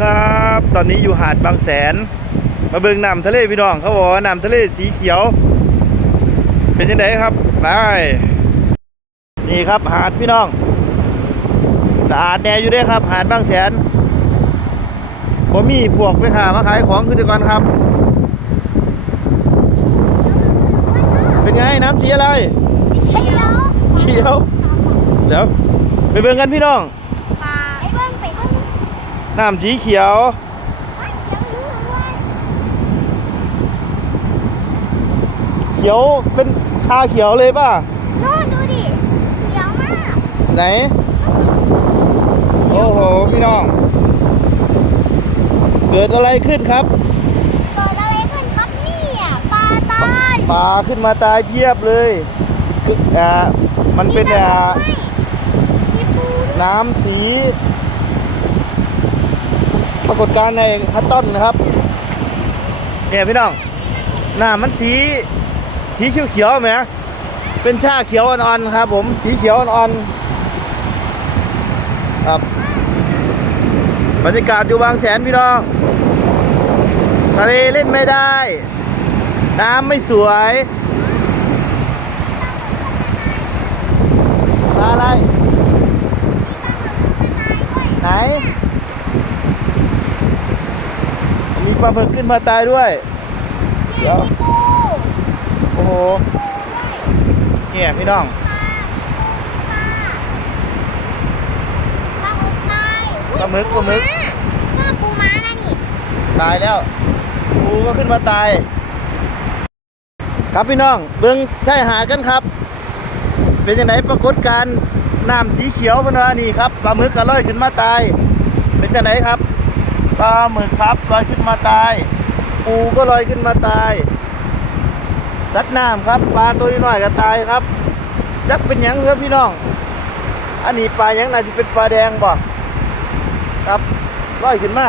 ครับ ตอนนี้อยู่หาดบางแสน มาเบิ่งน้ำทะเลพี่น้องเขาบอกว่าน้ำทะเลสีเขียว เป็นยังไงครับไปนี่ครับหาดพี่น้องสะอาดแน่อยู่เด้ครับ หาดบางแสนผมมีพวกไปขามาขายของขึ้นก่อนครับ เป็นไงน้ำสีอะไรเขียวเขียวเดี๋ยวไปเบิ่งกันพี่น้อง ปลาไอ้เบิ้งไปเบิ้ง น้ำสีเขียวมันยังรู้ว่าเขียวเป็นชาเขียวเลยป่ะนู่นดูดิเขียวมากไหน โอ้โห พี่น้อง เกิดอะไรขึ้นครับเกิดอะไรขึ้นครับเนี่ยปลาตายปลาขึ้นมาตายเพียบเลยคืออ่ามันเป็นอ่ามีปูด้วยน้ำสี ปรากฏการณ์ในคัตตอนนะครับเนี่ยพี่น้องน้ำมันสีสีเขียวเขียวไหมเป็นชาเขียวอ่อนๆครับ ผมสีเขียวอ่อนๆครับบรรยากาศอยู่บางแสนพี่น้องทะเลเล่นไม่ได้ น้ำไม่สวยอะไร ไหน มี ปลาหมึกขึ้นมาตายด้วย เดี๋ยวมีปูโอ้โห เนี่ยพี่น้อง ปลาหมึกตายปลาหมึกปลาหมึกหน้าปูม้านะนี่ตายแล้วปูก็ขึ้นมาตาย ครับพี่น้อง เบิ้งใช่หากันครับ เป็นยังไงปรากฏการณ์น้ำสีเขียวพนวานี่ครับปลาหมึกก็ลอยขึ้นมาตาย เป็นยังไงครับ ปลาหมึกครับลอยขึ้นมาตาย ปูก็ลอยขึ้นมาตาย สัตว์น้ำครับ ปลาตัวน้อยก็ตายครับ จักเป็นหยังครับพี่น้อง อันนี้ปลาหยังน่าจะเป็นปลาแดงบ่ครับลอยขึ้นมา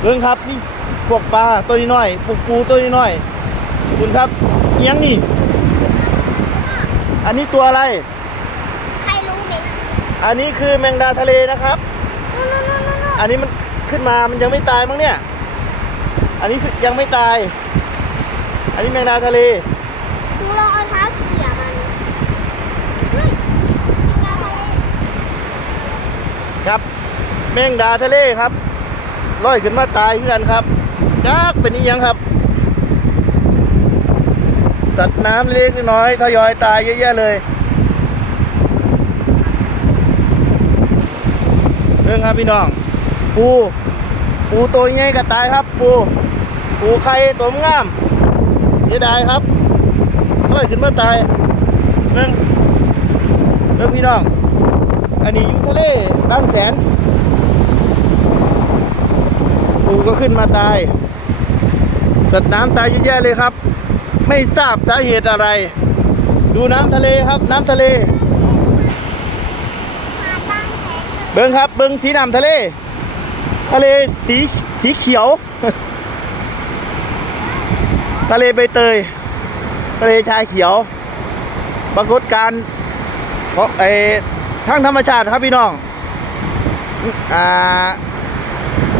เบิ่งครับนี่พวกปลาตัวนี้น้อยพวกปูตัวนี้น้อยคุณครับอิหยังนี่ อันนี้ตัวอะไรใครรู้ไหมอันนี้คือแมงดาทะเลนะครับนู่นนู่นนู่นนู่นอันนี้มัน ขึ้นมามันยังไม่ตายมั้งเนี่ย อันนี้คือยังไม่ตาย อันนี้แมงดาทะเลดูลองเอาเท้าเขี่ยมันเฮ้ยปลาทะเลครับแมงดาทะเลครับลอยขึ้นมาตายเพื่อนครับจักเป็นอีหยังครับ สัตว์น้ำเล็กน้อยทยอยตายเยอะแยะเลยเรื่องครับพี่น้อง ปู ปูตัวใหญ่ก็ตายครับ ปู ปูไข่ตัวงามเสียดายครับลอยขึ้นมาตายเรื่องเรื่องพี่น้อง อันนี้อยู่ทะเลบางแสน ปูก็ขึ้นมาตายสัตว์น้ำตายเยอะแยะเลยครับ ไม่ทราบสาเหตุอะไร ดูน้ำทะเลครับ น้ำทะเล เบิ้งครับ เบิ้งสีน้ำทะเล ทะเลสีสีเขียว ทะเลใบเตย ทะเลชายเขียวปรากฏการณ์ของไอ้ทั้งธรรมชาติครับพี่น้องอ่า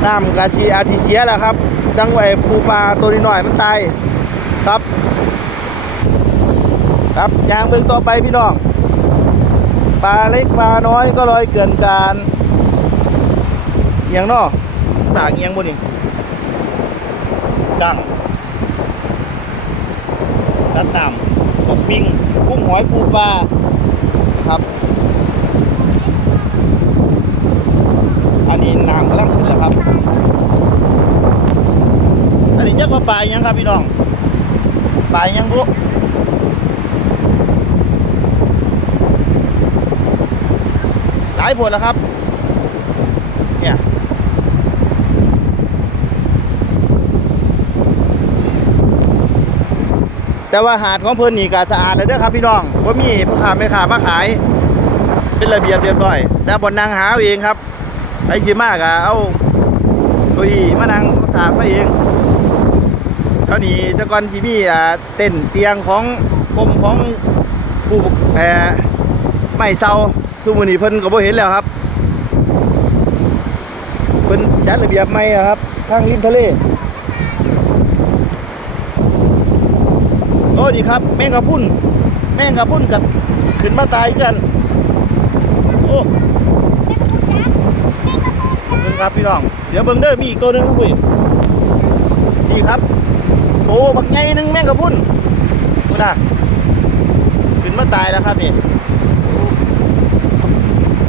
น้ำกาซีอาทิเสียแล้วครับจังไอ้ปูปลาตัวนี้หน่อยมันตายครับ ครับยางเบิ่งต่อไปพี่น้องปลาเล็กปลาน้อยก็ลอยเกินการ เอียงเนอตากเอียงบนนี่กังสัตว์น้ำกบปิงกุ้งหอยปูปลาครับอันนี้น้ำกำลังขึ้นแล้วครับ อันนี้จักว่าปลาอิหยังครับพี่น้อง ปลาอิหยังบุหลายผลแล้วครับ เนี่ย แต่ว่าหาดของเพิ่นนี่ก็สะอาดเลยเด้อครับพี่น้องว่ามีพ่อค้าแม่ค้ามาขาย เป็นระเบียบเรียบร้อย แต่บนนางหาเอาเองครับไอ้ชิมากอะเอาเก้าอี้มานั่งสากมาเองเท่านี้ต่ก่อนที่มีอ่าเต้นเตียงของกรมของผู้แออไม่เซาซูมือนีเพิ่นก็บ่เห็นแล้วครับเป็นจัดระเบียบใหม่ครับทางริมทะเล อ้ดีครับ แมงกะพรุนแมงกะพรุนกับขึ้นมาตายกัน โอ้เบิ่งครับพี่น้อง เดี๋ยวเบิ่งเด้อมีอีกตัวหนึงครับพี่นี่ครับโตบักใหญ่หนึงแมงกระพรุนคุณน่ะขึ้นมาตายแล้วครับนี่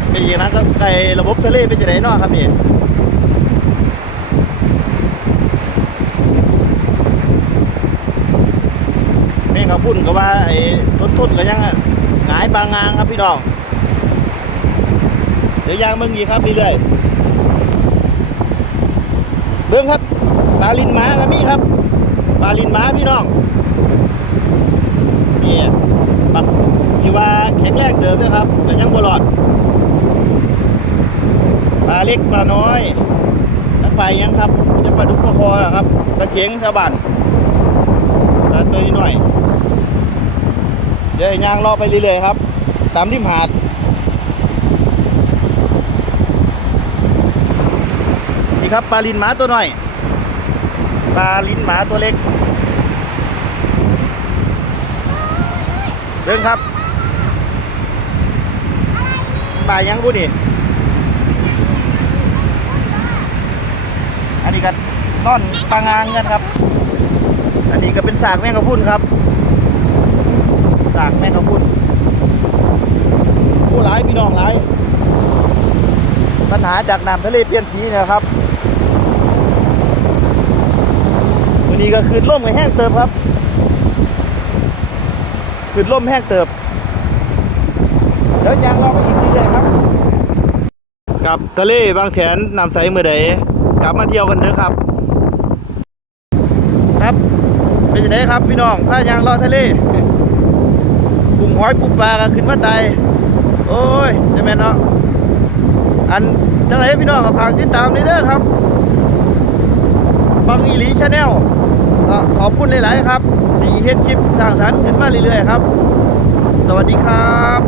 เป็นอย่างนั้นก็ไก่ระบบทะเลเป็นจะไหนนาะครับนี่ แม่งเขาพุ่นก็ว่าไอ้ทุนทุนๆก็ยังหงายบางงางครับพี่น้องเดี๋ยวยางมึงอีกครับเรื่อยเบิ้งครับปลาลินหมาครับมีครับปลาลินหมาพี่น้องนี่ปักที่ว่าแข็งแรงเดิมนะครับก็ยังบรอดปลาเล็กปลาน้อยแล้วไปยังครับจะปลาดุกปลาครอครับปลาเข็งชาวบ้าน ปลาตัวนี้หน่อย เดี๋ยวย่างเลาะไปเรื่อยๆครับ ตามริมหาดนี่ครับปลาลินหมาตัวหน่อยปลาลินหมาตัวเล็กเดินครับปลายังบุนี่อันนี้ก็นอนปลางางกันครับ อันนี้ก็เป็นสากแมงกะพรุนครับ สากแมงกะพรุนผู้หลายพี่น้องหลาย ปัญหาจากน้ำทะเลเปลี่ยนสีนะครับวันนี้ก็คืนล่มกับแห้งเติบครับคืนล่มแห้งเติบเดี๋ยวยางลอกอีกทีเลยครับ กับทะเลบางแสนน้ำใสเมื่อใดกลับมาเที่ยวกันเถอะครับ ครับ เป็นยังไงครับพี่น้องผ้ายางรอดทะเล กุ้งหอยปูปลาก็ขึ้นมาตโอ้ยจะแม่นเนาะอันจังไรพี่น้องก็ฝากติดตามนี้เด้อครับบังอีหลีชาแนลขอบคุณหลาย ๆ ครับสีเฮ็ดคลิปสร้างสรรค์ขึ้นมาเรื่อย ๆ ครับ สวัสดีครับ